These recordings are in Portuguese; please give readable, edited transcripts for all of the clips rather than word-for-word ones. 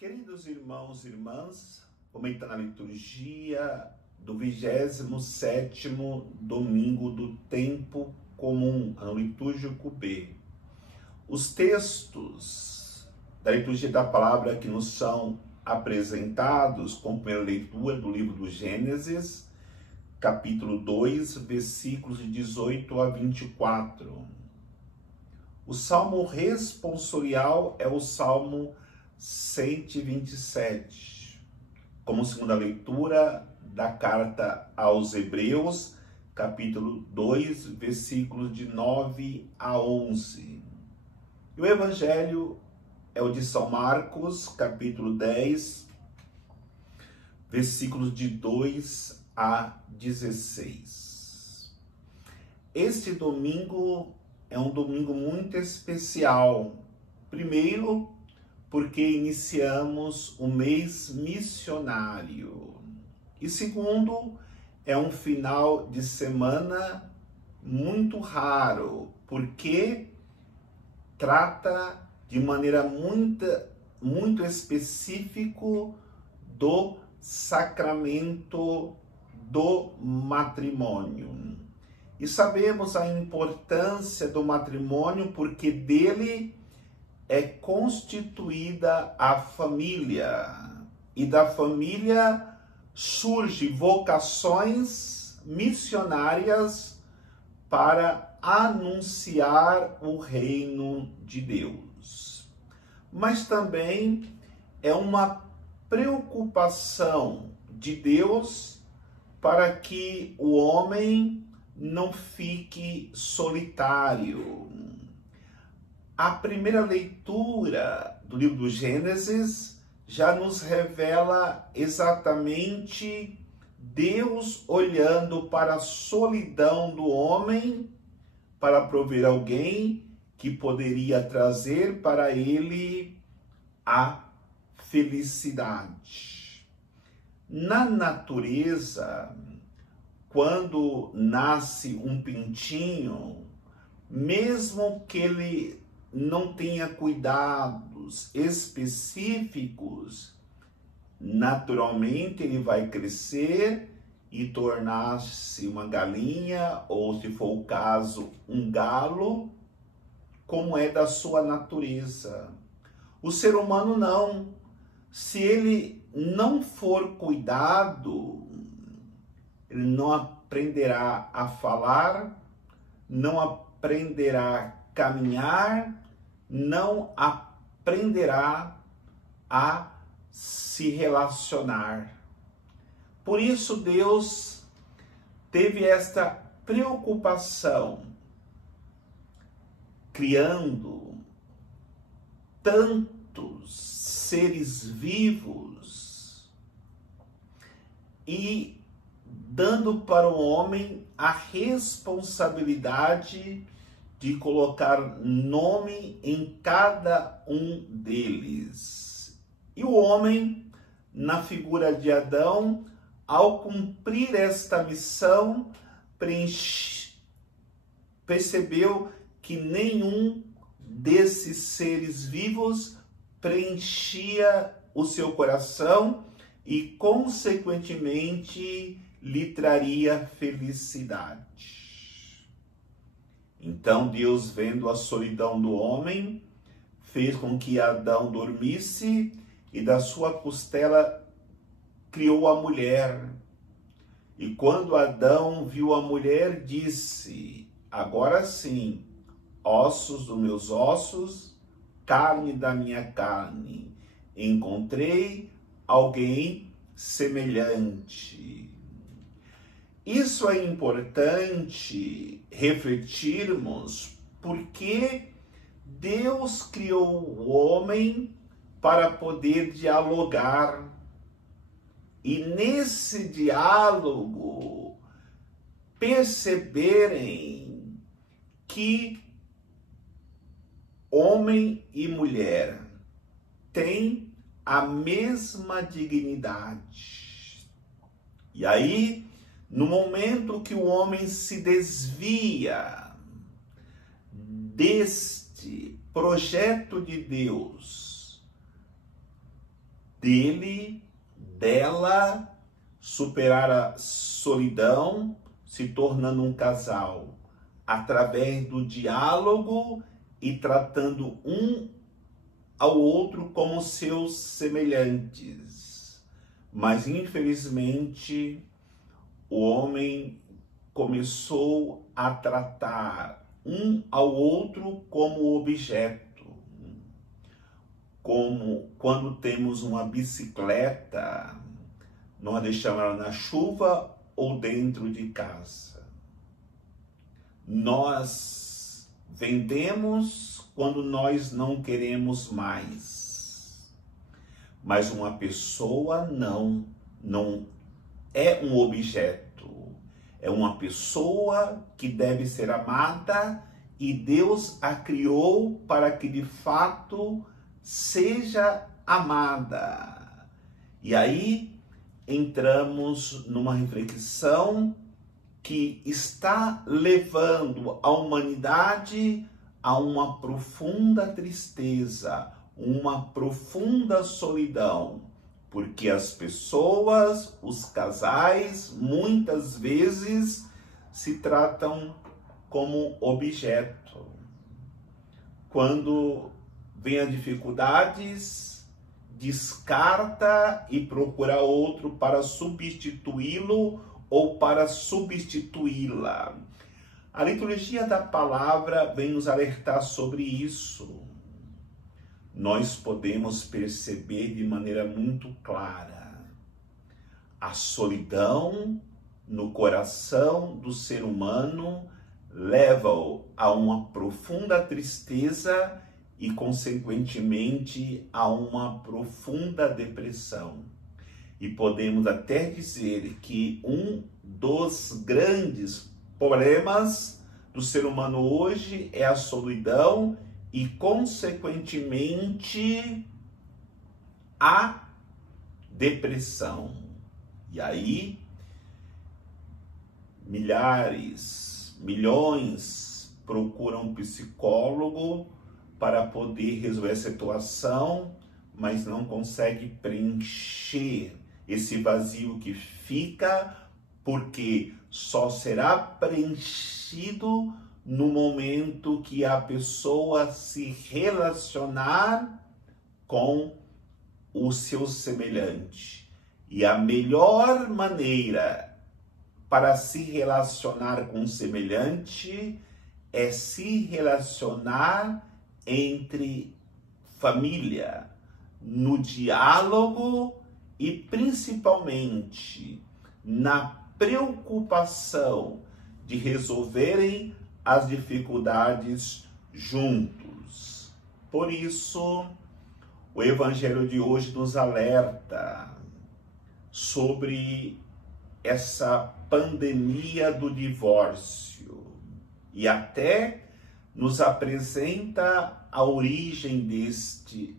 Queridos irmãos e irmãs, comentando a liturgia do 27º domingo do tempo comum, ano litúrgico B. Os textos da liturgia da palavra que nos são apresentados com a primeira leitura do livro do Gênesis, capítulo 2, versículos de 18 a 24. O salmo responsorial é o salmo 127, como segunda leitura da carta aos Hebreus, capítulo 2, versículos de 9 a 11. E o evangelho é o de São Marcos, capítulo 10, versículos de 2 a 16. Este domingo é um domingo muito especial. Primeiro, porque iniciamos o mês missionário. E segundo, é um final de semana muito raro, porque trata de maneira muito específico do sacramento do matrimônio. E sabemos a importância do matrimônio porque dele é constituída a família, e da família surgem vocações missionárias para anunciar o reino de Deus. Mas também é uma preocupação de Deus para que o homem não fique solitário. A primeira leitura do livro do Gênesis já nos revela exatamente Deus olhando para a solidão do homem para prover alguém que poderia trazer para ele a felicidade. Na natureza, quando nasce um pintinho, mesmo que ele não tenha cuidados específicos, naturalmente ele vai crescer e tornar-se uma galinha, ou se for o caso, um galo, como é da sua natureza. O ser humano não. Se ele não for cuidado, ele não aprenderá a falar, não aprenderá a caminhar, não aprenderá a se relacionar. Por isso Deus teve esta preocupação, criando tantos seres vivos e dando para o homem a responsabilidade de colocar nome em cada um deles. E o homem, na figura de Adão, ao cumprir esta missão, percebeu que nenhum desses seres vivos preenchia o seu coração e, consequentemente, lhe traria felicidade. Então Deus, vendo a solidão do homem, fez com que Adão dormisse e da sua costela criou a mulher. E quando Adão viu a mulher, disse: agora sim, ossos dos meus ossos, carne da minha carne, encontrei alguém semelhante. Isso é importante refletirmos, porque Deus criou o homem para poder dialogar. E nesse diálogo, perceberem que homem e mulher têm a mesma dignidade. E aí, no momento que o homem se desvia deste projeto de Deus dele, dela, superar a solidão, se tornando um casal, através do diálogo e tratando um ao outro como seus semelhantes. Mas, infelizmente, o homem começou a tratar um ao outro como objeto. Como quando temos uma bicicleta, nós deixamos ela na chuva ou dentro de casa. Nós vendemos quando nós não queremos mais. Mas uma pessoa não é um objeto. É uma pessoa que deve ser amada e Deus a criou para que de fato seja amada. E aí entramos numa reflexão que está levando a humanidade a uma profunda tristeza, uma profunda solidão, porque as pessoas, os casais, muitas vezes se tratam como objeto. Quando vem as dificuldades, descarta e procura outro para substituí-lo ou para substituí-la. A liturgia da palavra vem nos alertar sobre isso. Nós podemos perceber de maneira muito clara a solidão no coração do ser humano leva-o a uma profunda tristeza e, consequentemente, a uma profunda depressão. E podemos até dizer que um dos grandes problemas do ser humano hoje é a solidão e, consequentemente, a depressão. E aí, milhões procuram um psicólogo para poder resolver a situação, mas não consegue preencher esse vazio que fica, porque só será preenchido no momento que a pessoa se relacionar com o seu semelhante. E a melhor maneira para se relacionar com o semelhante é se relacionar entre família, no diálogo e principalmente na preocupação de resolverem as dificuldades juntos. Por isso, o Evangelho de hoje nos alerta sobre essa pandemia do divórcio e até nos apresenta a origem deste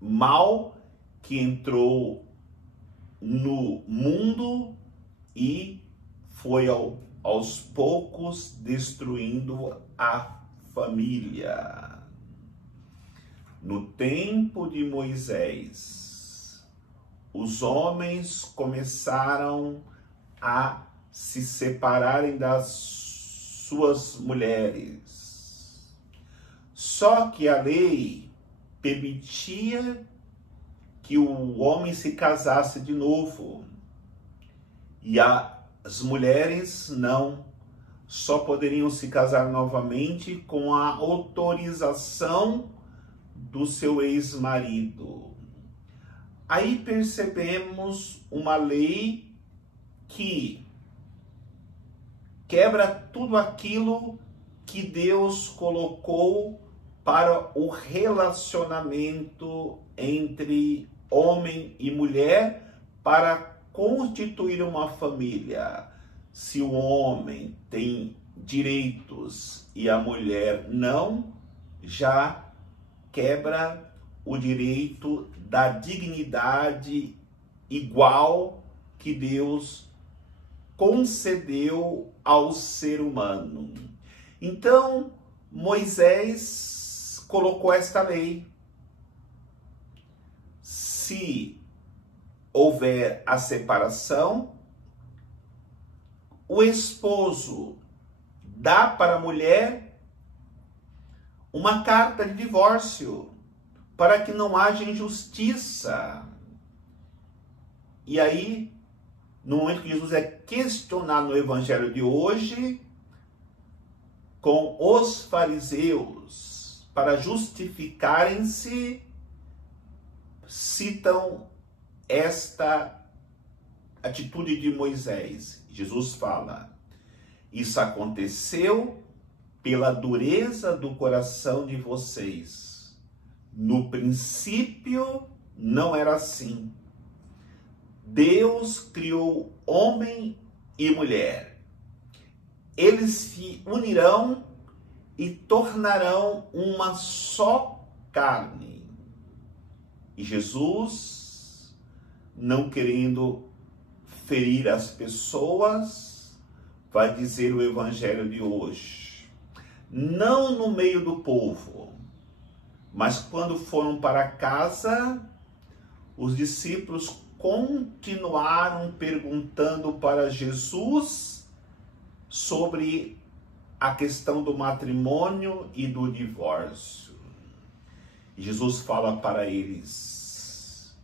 mal que entrou no mundo e foi aos poucos destruindo a família. No tempo de Moisés, os homens começaram a se separarem das suas mulheres. Só que a lei permitia que o homem se casasse de novo. E as mulheres não. Só poderiam se casar novamente com a autorização do seu ex-marido. Aí percebemos uma lei que quebra tudo aquilo que Deus colocou para o relacionamento entre homem e mulher para constituir uma família. Se o homem tem direitos e a mulher não, já quebra o direito da dignidade igual que Deus concedeu ao ser humano. Então, Moisés colocou esta lei. Se houver a separação, o esposo dá para a mulher uma carta de divórcio, para que não haja injustiça. E aí, no momento que Jesus é questionado no evangelho de hoje, com os fariseus, para justificarem-se, citam esta atitude de Moisés. Jesus fala: isso aconteceu pela dureza do coração de vocês. No princípio não era assim. Deus criou homem e mulher. Eles se unirão e tornarão uma só carne. E Jesus, não querendo ferir as pessoas, vai dizer o evangelho de hoje: não no meio do povo, mas quando foram para casa, os discípulos continuaram perguntando para Jesus sobre a questão do matrimônio e do divórcio. E Jesus fala para eles: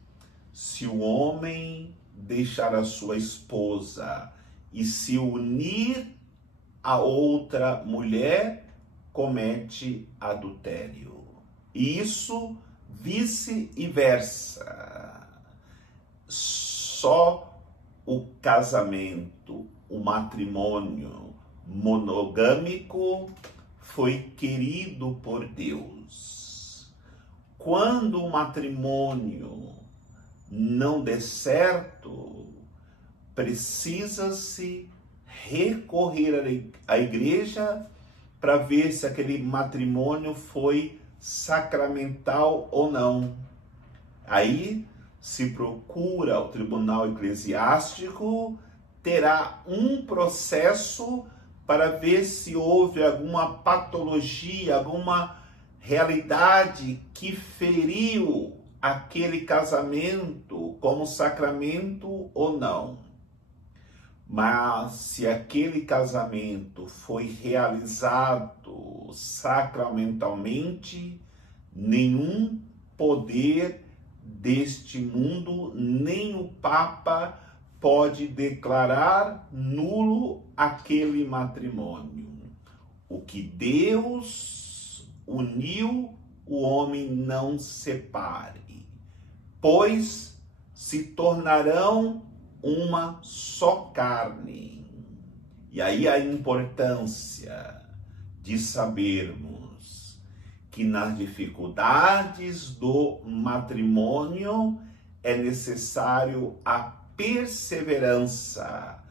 se o homem deixar a sua esposa e se unir a outra mulher, comete adultério. E isso vice-versa. Só o casamento, o matrimônio monogâmico foi querido por Deus. Quando o matrimônio não der certo, precisa-se recorrer à igreja para ver se aquele matrimônio foi sacramental ou não. Aí se procura o tribunal eclesiástico, terá um processo para ver se houve alguma patologia, alguma realidade que feriu aquele casamento como sacramento ou não. Mas se aquele casamento foi realizado sacramentalmente, nenhum poder deste mundo, nem o Papa pode declarar nulo aquele matrimônio. O que Deus uniu, o homem não separe, pois se tornarão uma só carne. E aí a importância de sabermos que nas dificuldades do matrimônio é necessário a perseverança,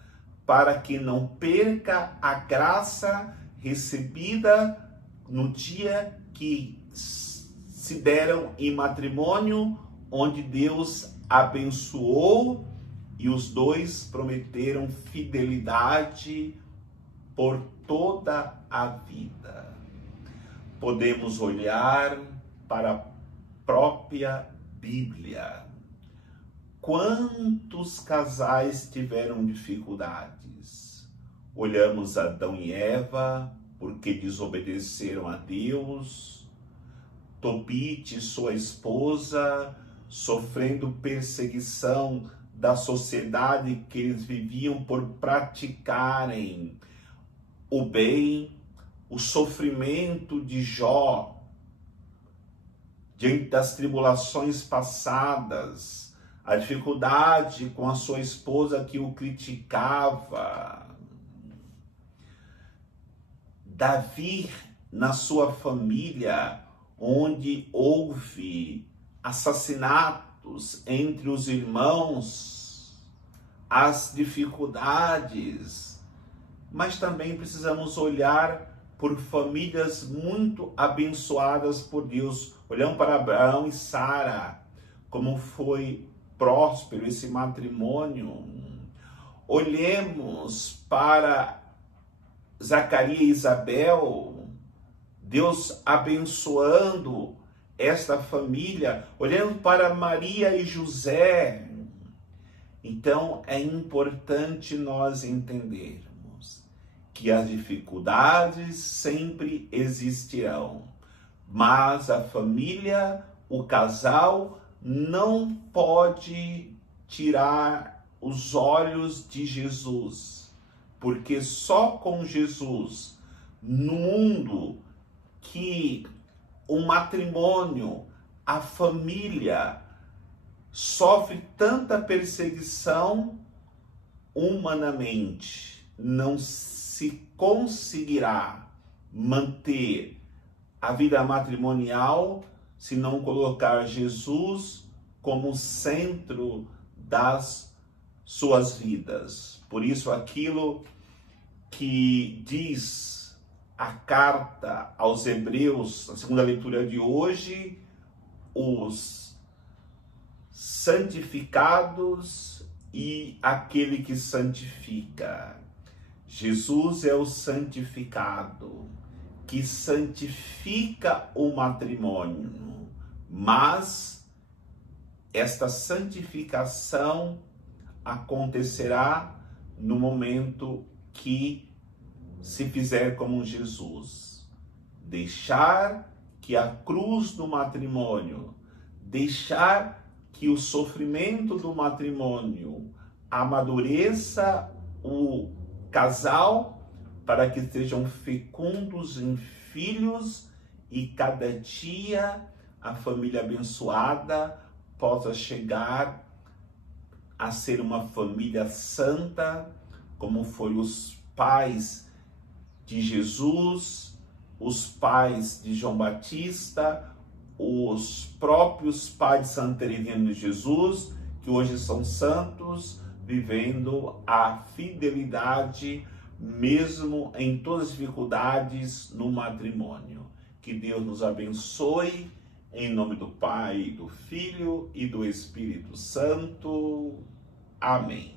para que não perca a graça recebida no dia que se deram em matrimônio, onde Deus abençoou e os dois prometeram fidelidade por toda a vida. Podemos olhar para a própria Bíblia. Quantos casais tiveram dificuldades? Olhamos Adão e Eva, porque desobedeceram a Deus. Tobit, sua esposa, sofrendo perseguição da sociedade que eles viviam por praticarem o bem. O sofrimento de Jó, diante das tribulações passadas, a dificuldade com a sua esposa que o criticava. Davi, na sua família, onde houve assassinatos entre os irmãos, as dificuldades, mas também precisamos olhar por famílias muito abençoadas por Deus. Olhamos para Abraão e Sara, como foi próspero esse matrimônio. Olhemos para Zacarias e Isabel, Deus abençoando esta família. Olhando para Maria e José, Então é importante nós entendermos que as dificuldades sempre existirão, mas a família, o casal, não pode tirar os olhos de Jesus, porque só com Jesus, no mundo que o matrimônio, a família sofre tanta perseguição, humanamente não se conseguirá manter a vida matrimonial se não colocar Jesus como centro das suas vidas. Por isso, aquilo que diz a carta aos Hebreus, a segunda leitura de hoje, os santificados e aquele que santifica. Jesus é o santificado, que santifica o matrimônio, mas esta santificação acontecerá no momento que se fizer como Jesus. Deixar que a cruz do matrimônio, deixar que o sofrimento do matrimônio amadureça o casal para que sejam fecundos em filhos e cada dia a família abençoada possa chegar a ser uma família santa, como foi os pais de Jesus, os pais de João Batista, os próprios pais de Santa Teresinha de Jesus, que hoje são santos, vivendo a fidelidade mesmo em todas as dificuldades no matrimônio. Que Deus nos abençoe, em nome do Pai, do Filho e do Espírito Santo. Amém.